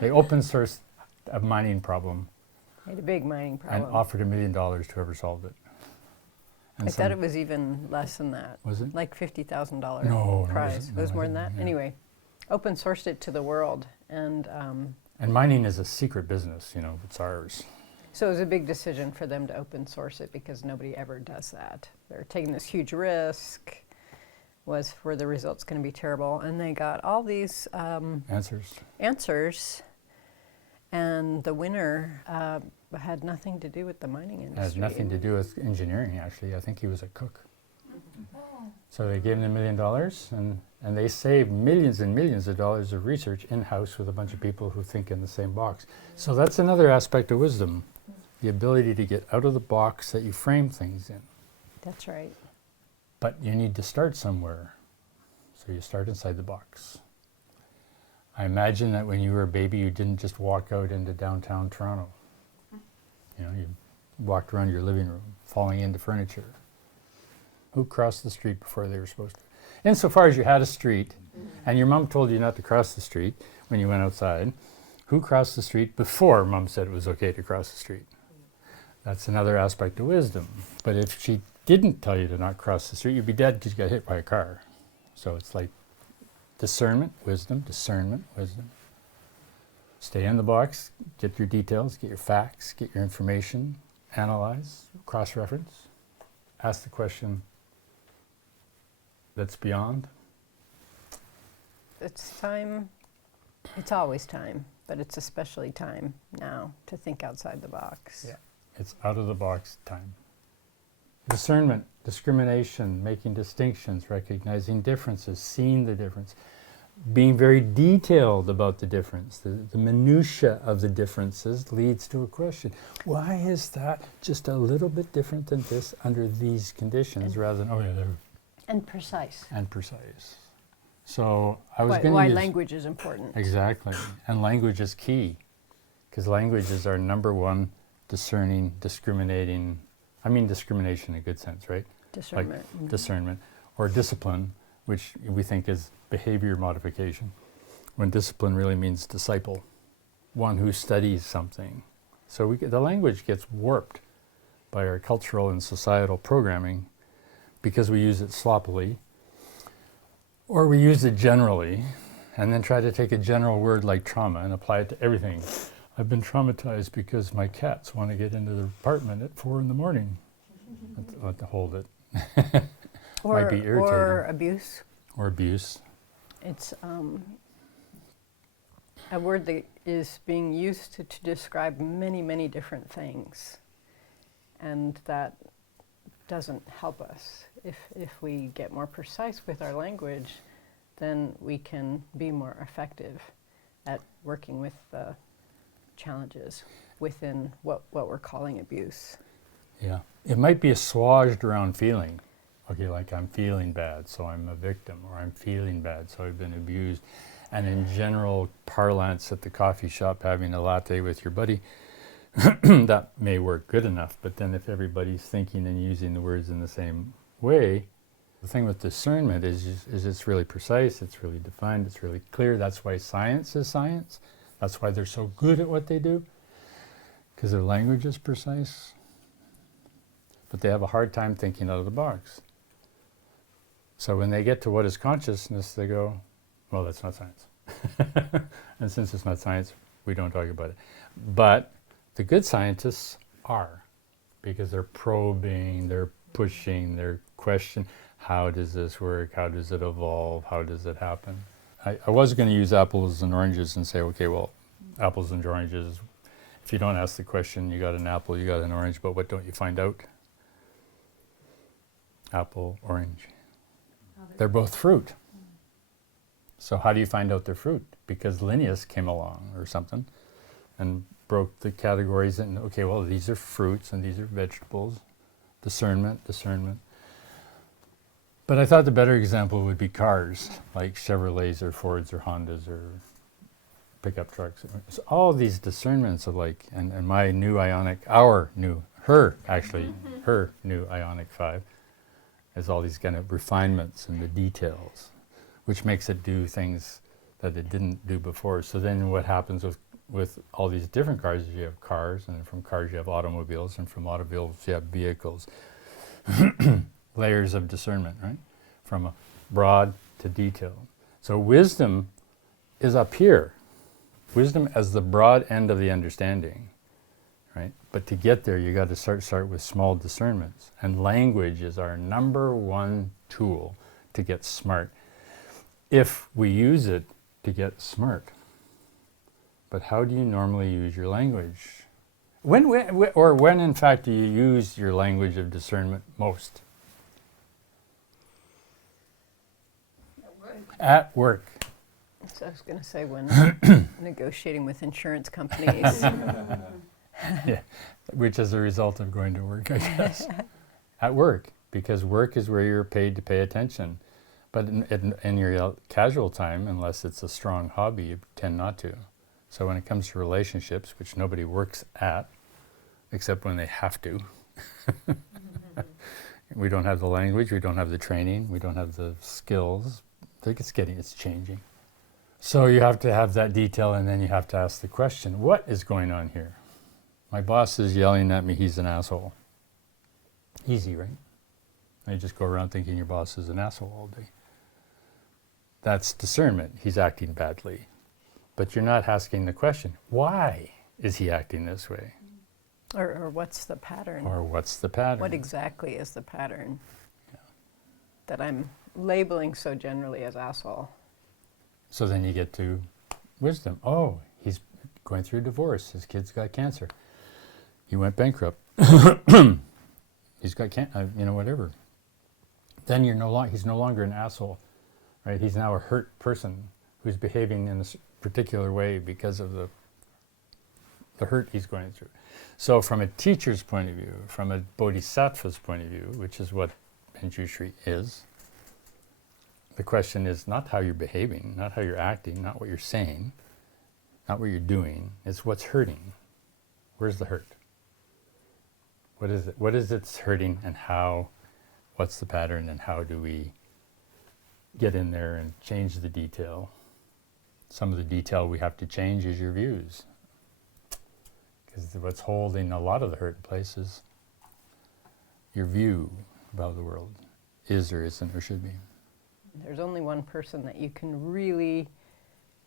They open sourced a mining problem Had a big mining and problem. offered $1 million to whoever solved it. And I thought it was even less than that. Was it? Like $50,000 No, prize. no, It was I more than think, that? yeah. Anyway, open sourced it to the world. And And mining is a secret business, you know, it's ours. so it was a big decision for them to open source it because nobody ever does that. They're taking this huge risk. Were the results going to be terrible? And they got all these answers, and the winner had nothing to do with the mining industry. It has nothing to do with engineering, actually. I think he was a cook. So they gave him $1 million, and they saved millions and millions of dollars of research in-house with a bunch of people who think in the same box. So that's another aspect of wisdom, the ability to get out of the box that you frame things in. That's right. But you need to start somewhere. So you start inside the box. I imagine that when you were a baby, you didn't just walk out into downtown Toronto. You know, you walked around your living room, falling into furniture. Who crossed the street before they were supposed to? Insofar as you had a street, and your mom told you not to cross the street when you went outside, who crossed the street before mom said it was okay to cross the street? That's another aspect of wisdom. But if she didn't tell you to not cross the street, you'd be dead because you got hit by a car. So it's like discernment, wisdom, discernment, wisdom. Stay in the box, get your details, get your facts, get your information, analyze, cross-reference, ask the question that's beyond. It's time. It's always time, but it's especially time now to think outside the box. Yeah. It's out of the box time. Discernment, discrimination, making distinctions, recognizing differences, seeing the difference, being very detailed about the difference. The minutiae of the differences leads to a question. Why is that just a little bit different than this under these conditions rather than, oh yeah, they're... And precise. And precise. So I was going to Why use... language is important. Exactly. And language is key. Because language is our number one discerning, discriminating... I mean discrimination in a good sense, right? Discernment. Like discernment. Or discipline, which we think is behavior modification, when discipline really means disciple, one who studies something. So the language gets warped by our cultural and societal programming because we use it sloppily, or we use it generally, and then try to take a general word like trauma and apply it to everything. I've been traumatized because my cats want to get into the apartment at 4 a.m. Let's hold it. Might be irritating. Or abuse. Or abuse. It's a word that is being used to describe many, many different things. And that doesn't help us. If we get more precise with our language, then we can be more effective at working with the challenges within what we're calling abuse. Yeah. It might be a swashed around feeling. Okay, like I'm feeling bad, so I'm a victim, or I'm feeling bad, so I've been abused. And in general parlance at the coffee shop, having a latte with your buddy, that may work good enough. But then if everybody's thinking and using the words in the same way, the thing with discernment is it's really precise, it's really defined, it's really clear. That's why science is science. That's why they're so good at what they do, because their language is precise. But they have a hard time thinking out of the box. So when they get to what is consciousness, they go, well, that's not science. And since it's not science, we don't talk about it. But the good scientists are, because they're probing, they're pushing, they're questioning, how does this work? How does it evolve? How does it happen? I was going to use apples and oranges and say, okay, well, apples and oranges, if you don't ask the question, you got an apple, you got an orange, but what don't you find out? Apple, orange. They're both fruit. So how do you find out they're fruit? Because Linnaeus came along or something and broke the categories and, okay, well, these are fruits and these are vegetables. Discernment. But I thought the better example would be cars, like Chevrolets or Fords or Hondas or pickup trucks. So all these discernments of like, and my new Ionic, her new Ionic 5, has all these kind of refinements and the details, which makes it do things that it didn't do before. So then what happens with all these different cars. You have cars, and from cars you have automobiles, and from automobiles you have vehicles. Layers of discernment, right? From broad to detailed. So wisdom is up here. Wisdom as the broad end of the understanding, right? But to get there, you got to start with small discernments. And language is our number one tool to get smart, if we use it to get smart. But how do you normally use your language? When in fact do you use your language of discernment most? At work. So I was going to say when negotiating with insurance companies. Yeah, which is a result of going to work, I guess. At work, because work is where you're paid to pay attention. But in your casual time, unless it's a strong hobby, you tend not to. So when it comes to relationships, which nobody works at, except when they have to, we don't have the language, we don't have the training, we don't have the skills. I think it's changing. So you have to have that detail, and then you have to ask the question, what is going on here? My boss is yelling at me, he's an asshole. Easy, right? You just go around thinking your boss is an asshole all day. That's discernment. He's acting badly. But you're not asking the question, why is he acting this way? Or what's the pattern? Or what's the pattern? What exactly is the pattern that I'm labeling so generally as asshole? So then you get to wisdom. Oh, he's going through a divorce. His kid's got cancer. He went bankrupt. He's got whatever. Then he's no longer an asshole, right? He's now a hurt person who's behaving in a particular way because of the hurt he's going through. So from a teacher's point of view, from a bodhisattva's point of view, which is what Manjushri is, the question is not how you're behaving, not how you're acting, not what you're saying, not what you're doing. It's what's hurting. Where's the hurt? What is it? What is it's hurting, and how? What's the pattern, and how do we get in there and change the detail? Some of the detail we have to change is your views. Because what's holding a lot of the hurt in place is your view about the world. Is or isn't or should be. There's only one person that you can really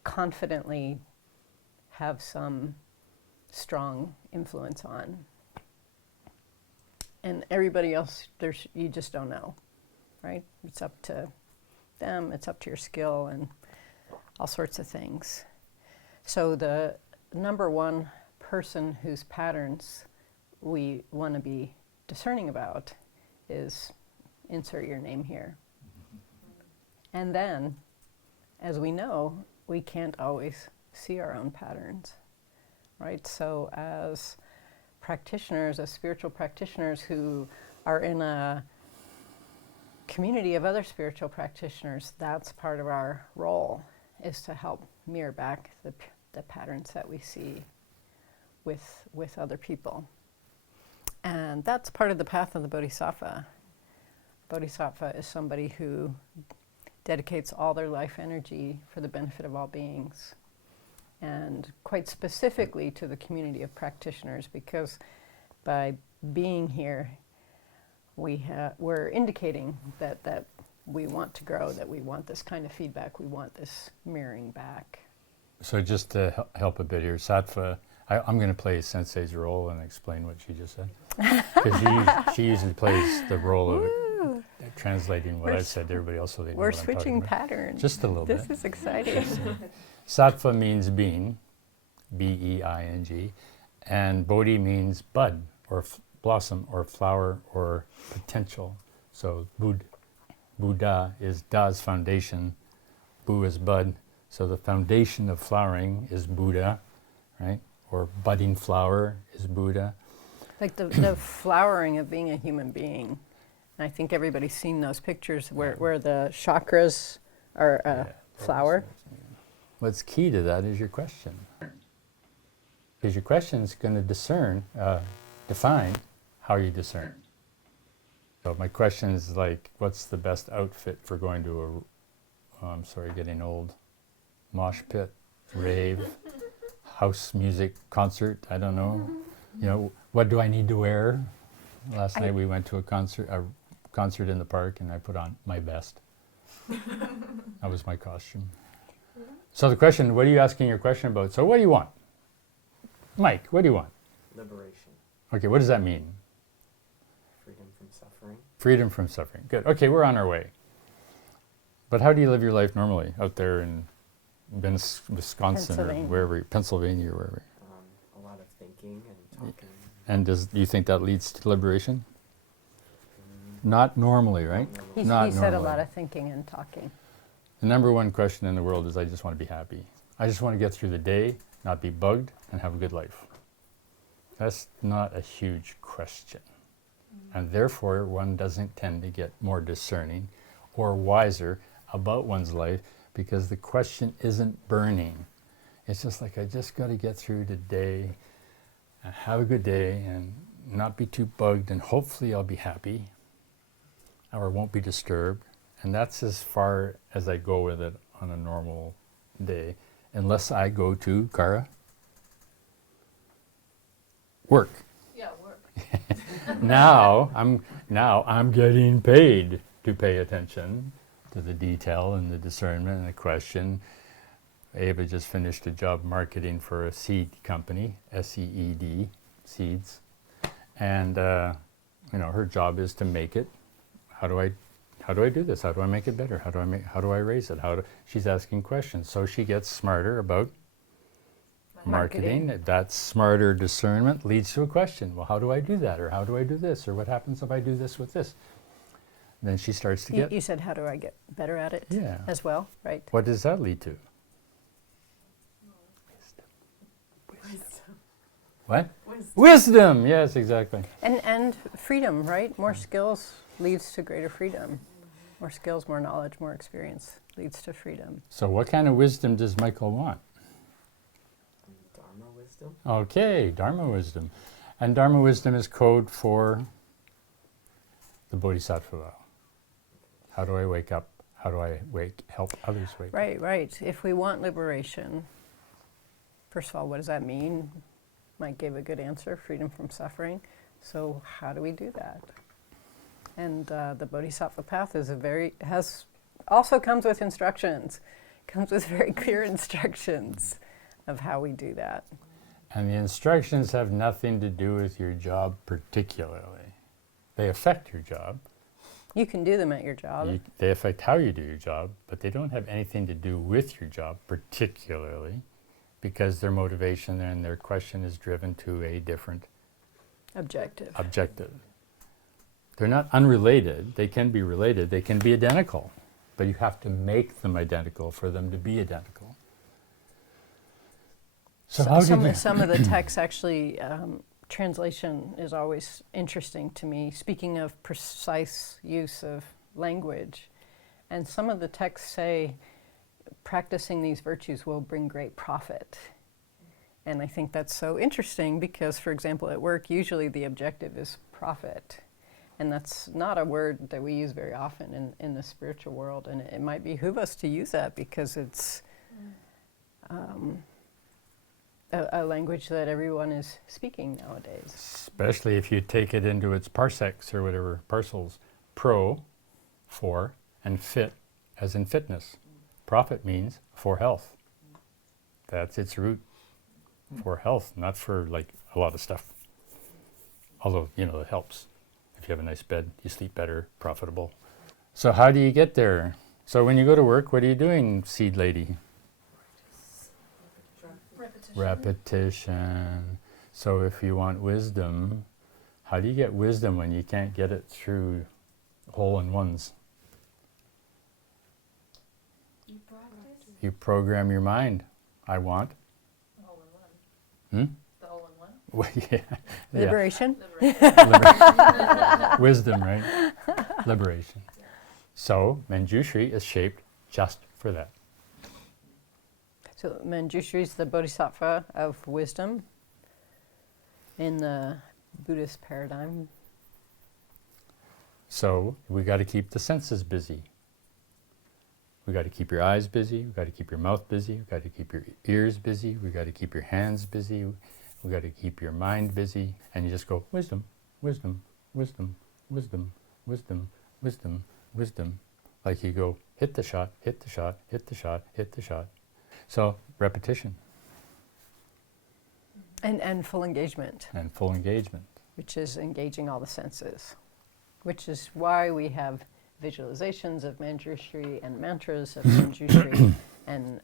confidently have some strong influence on. And everybody else, you just don't know, right? It's up to them, it's up to your skill and all sorts of things. So the number one person whose patterns we want to be discerning about is, insert your name here. And then, as we know, we can't always see our own patterns, right? So as practitioners, as spiritual practitioners who are in a community of other spiritual practitioners, that's part of our role, is to help mirror back the patterns that we see with other people. And that's part of the path of the Bodhisattva. Bodhisattva is somebody who dedicates all their life energy for the benefit of all beings, and quite specifically to the community of practitioners, because by being here, we're indicating that we want to grow, that we want this kind of feedback, we want this mirroring back. So just to help a bit here, Sattva, I'm going to play Sensei's role and explain what she just said. Because she usually plays the role of translating what I said to everybody else so they know what I'm talking about. We're switching patterns. Just a little bit. This is exciting. Sattva means being, B-E-I-N-G, and Bodhi means bud, or blossom, or flower, or potential. So Buddha is Da's foundation, Bu is bud, so the foundation of flowering is Buddha, right? Or budding flower is Buddha. Like the flowering of being a human being. And I think everybody's seen those pictures where the chakras are a flower. What's key to that is your question. Because your question is going to define how you discern. So my question is like, what's the best outfit for going to getting old, mosh pit, rave? house music concert, I don't know. You know, what do I need to wear? Last night we went to a concert in the park, and I put on my vest. That was my costume. So the question, what are you asking your question about? So what do you want? Mike, what do you want? Liberation. Okay, what does that mean? Freedom from suffering. Freedom from suffering. Good. Okay, we're on our way. But how do you live your life normally out there in Wisconsin or wherever, Pennsylvania or wherever? A lot of thinking and talking. And do you think that leads to liberation? Not normally, right? He Not said a normally. lot of thinking and talking. The number one question in the world is, I just want to be happy. I just want to get through the day, not be bugged, and have a good life. That's not a huge question. And therefore, one doesn't tend to get more discerning or wiser about one's life, because the question isn't burning. It's just like, I just got to get through today and have a good day and not be too bugged, and hopefully I'll be happy or won't be disturbed. And that's as far as I go with it on a normal day, unless I go to, Kara? Work. Yeah, work. Now I'm getting paid to pay attention to the detail and the discernment and the question. Ava just finished a job marketing for a seed company, SEED, seeds. And her job is to make it. How do I do this? How do I make it better? How do I raise it? She's asking questions. So she gets smarter about marketing. That smarter discernment leads to a question. Well, how do I do that? Or how do I do this? Or what happens if I do this with this? Then she starts to get... You said, how do I get better at it as well, right? What does that lead to? Wisdom. What? Wisdom! Yes, exactly. And freedom, right? More skills leads to greater freedom. More skills, more knowledge, more experience leads to freedom. So what kind of wisdom does Michael want? Dharma wisdom. Okay, Dharma wisdom. And Dharma wisdom is code for the Bodhisattva vow. How do I wake up? How do I help others wake up? Right. If we want liberation, first of all, what does that mean? Mike gave a good answer, freedom from suffering. So how do we do that? And the Bodhisattva path also comes with instructions, comes with very clear instructions of how we do that. And the instructions have nothing to do with your job particularly. They affect your job. You can do them at your job. They affect how you do your job, but they don't have anything to do with your job particularly, because their motivation and their question is driven to a different objective. They're not unrelated. They can be related. They can be identical, but you have to make them identical for them to be identical. So some of the texts actually, translation is always interesting to me, speaking of precise use of language. And some of the texts say practicing these virtues will bring great profit. And I think that's so interesting because, for example, at work, usually the objective is profit. And that's not a word that we use very often in the spiritual world. And it might behoove us to use that because it's a language that everyone is speaking nowadays. Especially if you take it into its parsecs or whatever, parcels. Pro, for, and fit, as in fitness. Profit means for health. That's its root. For health, not for like a lot of stuff. Although, it helps. If you have a nice bed, you sleep better, profitable. So how do you get there? So when you go to work, what are you doing, seed lady? Repetition. So if you want wisdom, how do you get wisdom when you can't get it through hole-in-ones? You program your mind. I want. The hole-in-one. The hole-in-one? Well, yeah. Liberation? Wisdom, right? Liberation. So Manjushri is shaped just for that. So Manjushri is the Bodhisattva of wisdom in the Buddhist paradigm. So we got to keep the senses busy. We got to keep your eyes busy. We got to keep your mouth busy. We got to keep your ears busy. We got to keep your hands busy. We got to keep your mind busy. And you just go, wisdom, wisdom, wisdom, wisdom, wisdom, wisdom, wisdom. Like you go, hit the shot, hit the shot, hit the shot, hit the shot. So repetition. And full engagement. And full engagement. Which is engaging all the senses. Which is why we have visualizations of Manjushri and mantras of Manjushri and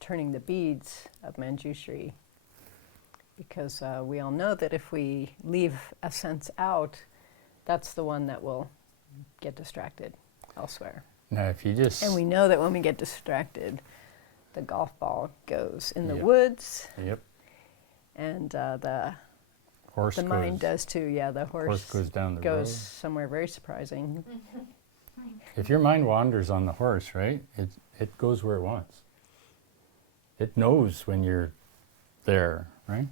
turning the beads of Manjushri. Because we all know that if we leave a sense out, that's the one that will get distracted elsewhere. Now if you just... And we know that when we get distracted, the golf ball goes in the Yep. woods. Yep. And the Horse the goes, mind does too, yeah. The horse goes down the goes road. somewhere very surprising. If your mind wanders on the horse, right, it goes where it wants. It knows when you're there, right?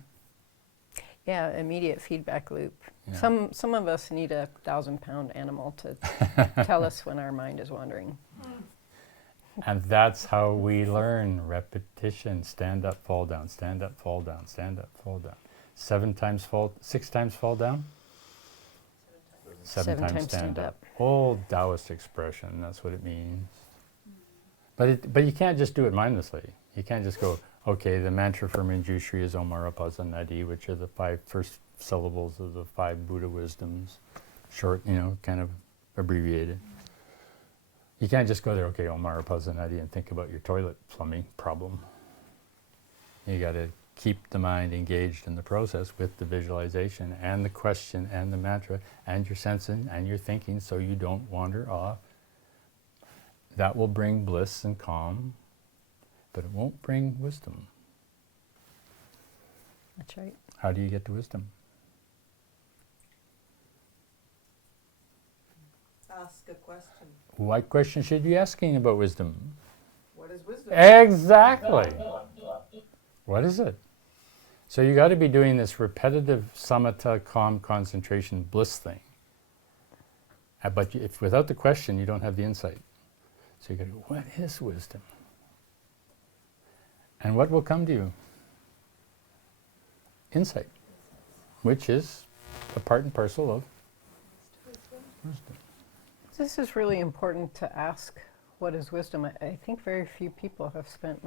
Yeah, immediate feedback loop. Yeah. Some of us need a 1,000-pound animal to tell us when our mind is wandering. And that's how we learn repetition. Stand up, fall down, stand up, fall down, stand up, fall down. 6 times fall down? 7 times stand up. Old Taoist expression, that's what it means. But you can't just do it mindlessly. You can't just go, okay, the mantra for Manjushri is Omara Pasanadi, which are the 5 first syllables of the 5 Buddha wisdoms. Short, kind of abbreviated. You can't just go there, okay, Omara Pasanadi, and think about your toilet plumbing problem. You got to keep the mind engaged in the process with the visualization and the question and the mantra and your sensing and your thinking so you don't wander off. That will bring bliss and calm, but it won't bring wisdom. That's right. How do you get to wisdom? Ask a question. What question should you be asking about wisdom? What is wisdom? Exactly. What is it? So you got to be doing this repetitive samatha, calm, concentration, bliss thing. But if without the question, you don't have the insight. So you got to go, what is wisdom? And what will come to you? Insight, which is a part and parcel of wisdom. This is really important to ask, what is wisdom? I think relatively few people have spent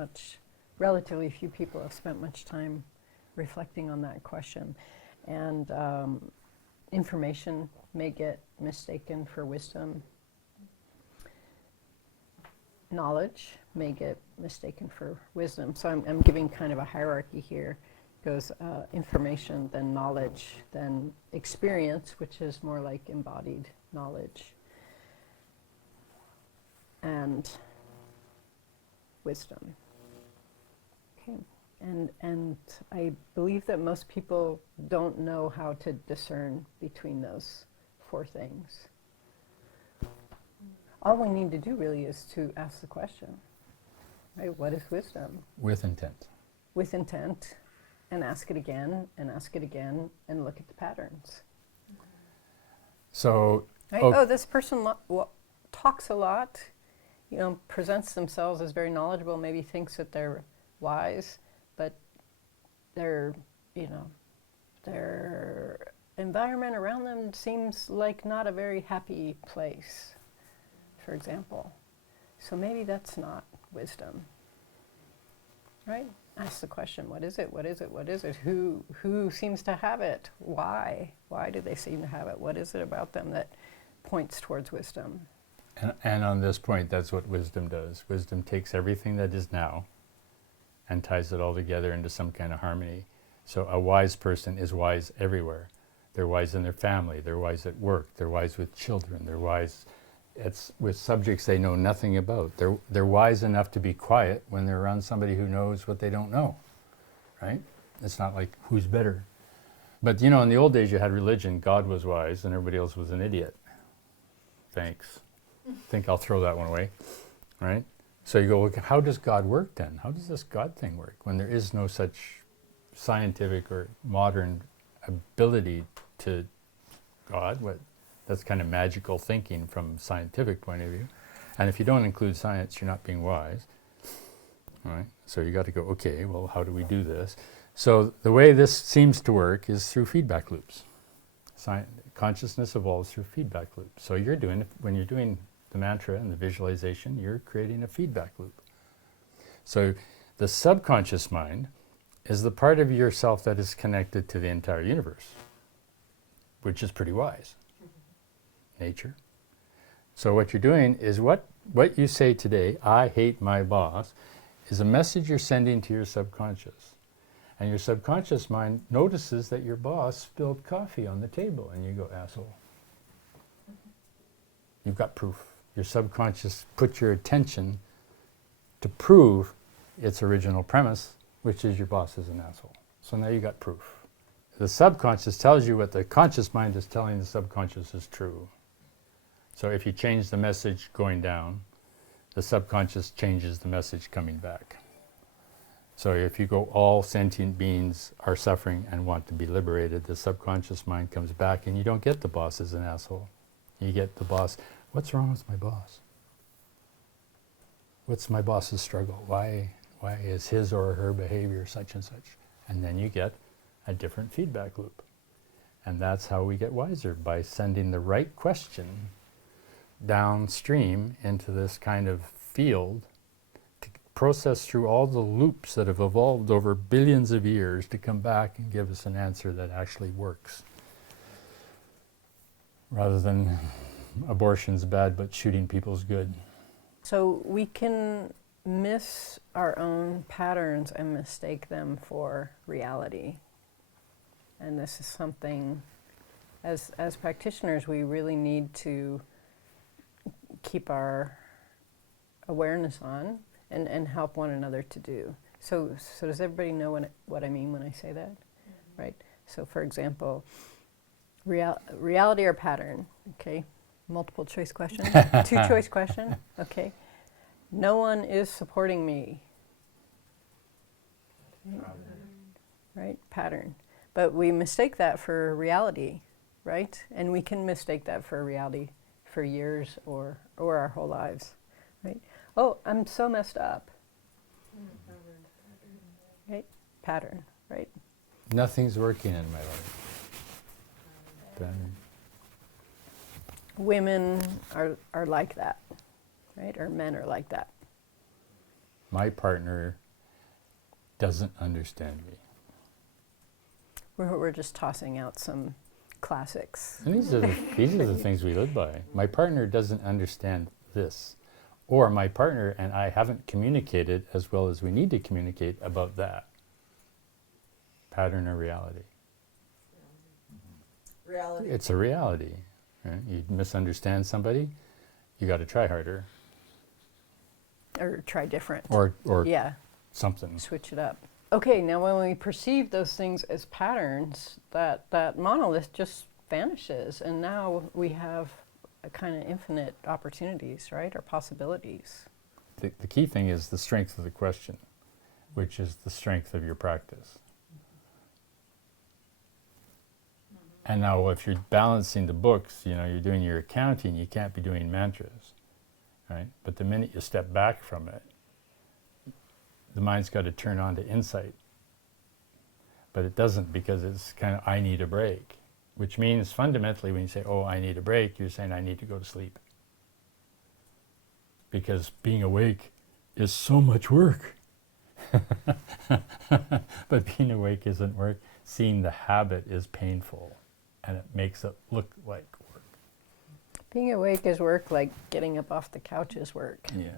much time reflecting on that question. And information may get mistaken for wisdom. Knowledge may get mistaken for wisdom. So I'm giving kind of a hierarchy here. Goes information, then knowledge, then experience, which is more like embodied knowledge, and wisdom. Okay, and I believe that most people don't know how to discern between those 4 things. All we need to do really is to ask the question, right? What is wisdom? With intent. With intent, and ask it again, and ask it again, and look at the patterns. So, Right? Oh. Oh, this person talks a lot, presents themselves as very knowledgeable, maybe thinks that they're wise, but their environment around them seems like not a very happy place, for example. So maybe that's not wisdom, right? Ask the question, what is it? What is it? What is it? Who seems to have it? Why? Why do they seem to have it? What is it about them that points towards wisdom? and on this point, that's what wisdom does. Wisdom takes everything that is now and ties it all together into some kind of harmony. So a wise person is wise everywhere. They're wise in their family, they're wise at work, they're wise with children, they're wise with subjects they know nothing about. They're wise enough to be quiet when they're around somebody who knows what they don't know, right? It's not like, who's better? But in the old days you had religion, God was wise and everybody else was an idiot. Thanks. Think I'll throw that one away, right? So you go, well, how does God work then? How does this God thing work when there is no such scientific or modern ability to God? That's kind of magical thinking from a scientific point of view. And if you don't include science, you're not being wise. All right? So you got to go, okay, well, how do we do this? So the way this seems to work is through feedback loops. Consciousness evolves through feedback loops. So when you're doing the mantra and the visualization, you're creating a feedback loop. So the subconscious mind is the part of yourself that is connected to the entire universe, which is pretty wise. Nature. So what you're doing is what you say today, I hate my boss, is a message you're sending to your subconscious. And your subconscious mind notices that your boss spilled coffee on the table, and you go, asshole. You've got proof. Your subconscious put your attention to prove its original premise, which is your boss is an asshole. So now you got proof. The subconscious tells you what the conscious mind is telling the subconscious is true. So if you change the message going down, the subconscious changes the message coming back. So if you go, all sentient beings are suffering and want to be liberated, the subconscious mind comes back and you don't get the boss as an asshole. You get the boss, what's wrong with my boss? What's my boss's struggle? Why is his or her behavior such and such? And then you get a different feedback loop. And that's how we get wiser, by sending the right question downstream into this kind of field to process through all the loops that have evolved over billions of years to come back and give us an answer that actually works. Rather than abortion's bad but shooting people's good. So we can miss our own patterns and mistake them for reality. And this is something, as practitioners, we really need to keep our awareness on and help one another to do. So does everybody know what I mean when I say that? Mm-hmm. Right? So for example, reality or pattern, okay? Multiple choice question, two choice question, okay? No one is supporting me. Right? Pattern. But we mistake that for reality, right? And we can mistake that for reality for years or our whole lives, right? Oh, I'm so messed up. Right? Pattern, right? Nothing's working in my life. Pattern. Women are like that, right? Or men are like that. My partner doesn't understand me. We're just tossing out some classics. And these are the things we live by. My partner doesn't understand this. Or my partner and I haven't communicated as well as we need to communicate about that. Pattern or reality? Reality. It's a reality. Right? You misunderstand somebody, you got to try harder. Or try different. Or yeah. something. Switch it up. Okay, now when we perceive those things as patterns, that monolith just vanishes, and now we have a kind of infinite opportunities, right, or possibilities. The key thing is the strength of the question, which is the strength of your practice. And now if you're balancing the books, you're doing your accounting, you can't be doing mantras, right? But the minute you step back from it, the mind's got to turn on to insight. But it doesn't, because it's kind of, I need a break. Which means fundamentally when you say, oh, I need a break, you're saying I need to go to sleep. Because being awake is so much work. But being awake isn't work. Seeing the habit is painful, and it makes it look like work. Being awake is work, like getting up off the couch is work. Yeah.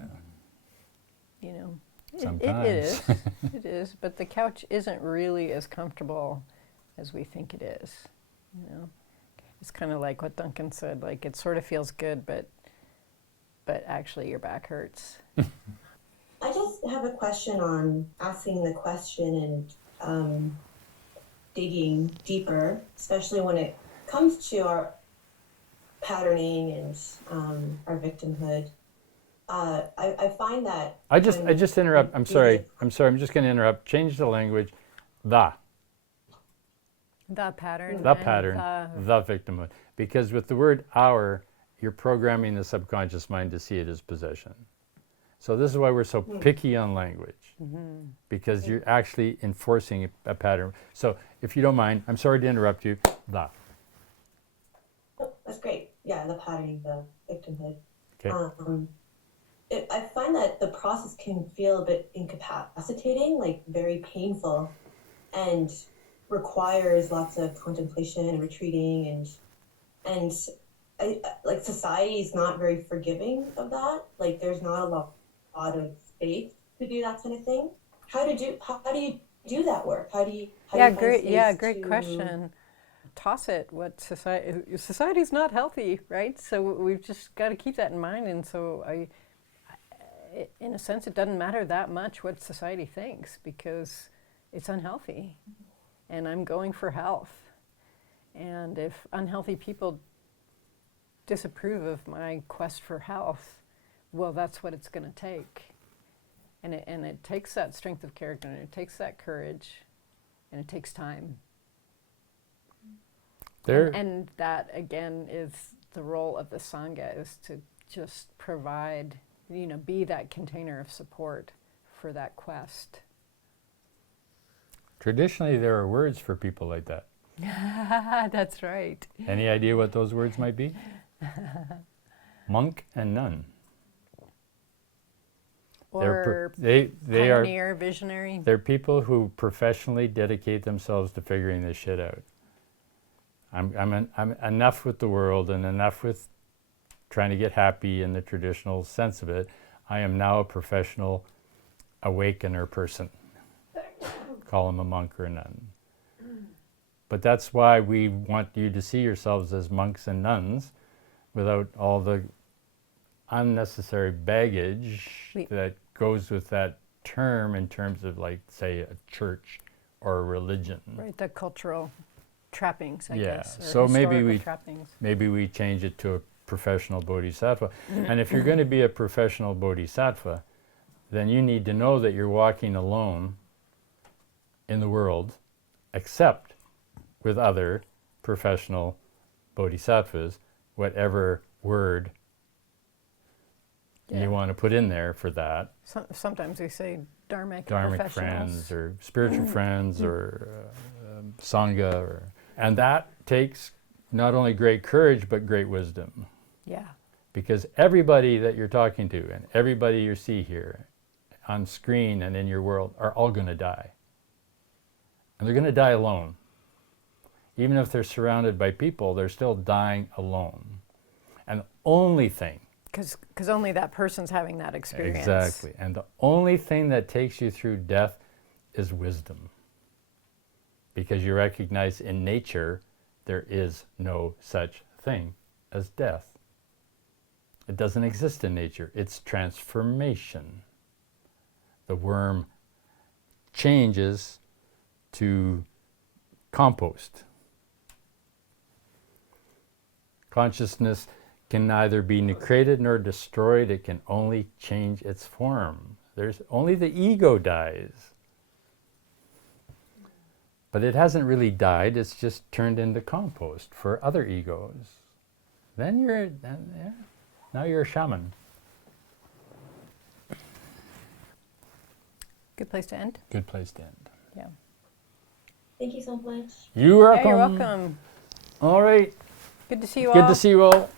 It is. It is. But the couch isn't really as comfortable as we think it is. It's kind of like what Duncan said. Like, it sort of feels good, but actually your back hurts. I just have a question on asking the question and digging deeper, especially when it comes to our patterning and our victimhood. I find that I just interrupt. I'm sorry. I'm just going to interrupt. Change the language. The The pattern. pattern. The victimhood. Because with the word our, you're programming the subconscious mind to see it as possession. So this is why we're so picky on language, because you're actually enforcing a pattern. So if you don't mind, I'm sorry to interrupt you. Blah. Oh, that's great. Yeah, the patterning, the victimhood. Okay. I find that the process can feel a bit incapacitating, like very painful, and requires lots of contemplation and retreating, and like society is not very forgiving of that. Like there's not a lot of space to do that kind of thing. How do you do that work? How do you find space Great to- question. Toss it. What society's not healthy, right? So we've just got to keep that in mind. And so in a sense, it doesn't matter that much what society thinks because it's unhealthy, and I'm going for health. And if unhealthy people disapprove of my quest for health, well, that's what it's going to take. And it takes that strength of character, and it takes that courage, and it takes time. And that, again, is the role of the sangha, is to just provide, be that container of support for that quest. Traditionally, there are words for people like that. That's right. Any idea what those words might be? Monk and nun. Or they pioneer, visionary. They're people who professionally dedicate themselves to figuring this shit out. I'm enough with the world and enough with trying to get happy in the traditional sense of it. I am now a professional awakener person. Call them a monk or a nun. But that's why we want you to see yourselves as monks and nuns without all the unnecessary baggage that goes with that term in terms of, like, say, a church or a religion. Right, the cultural trappings, I guess. Or So maybe trappings. we change it to a professional bodhisattva. And if you're going to be a professional bodhisattva, then you need to know that you're walking alone in the world, except with other professional bodhisattvas, whatever word you want to put in there for that. Sometimes we say dharmic Dharmic friends or spiritual friends or sangha. And that takes not only great courage, but great wisdom. Yeah. Because everybody that you're talking to and everybody you see here on screen and in your world are all going to die. And they're going to die alone. Even if they're surrounded by people, they're still dying alone. And the only thing... Because only that person's having that experience. Exactly. And the only thing that takes you through death is wisdom. Because you recognize in nature there is no such thing as death. It doesn't exist in nature. It's transformation. The worm changes to compost. Consciousness can neither be created nor destroyed. It can only change its form. There's only the ego dies. But it hasn't really died. It's just turned into compost for other egos. Then now you're a shaman. Good place to end. Good place to end. Yeah. Thank you so much. You're welcome. Yeah, you're welcome. All right. Good to see you all. Good to see you all.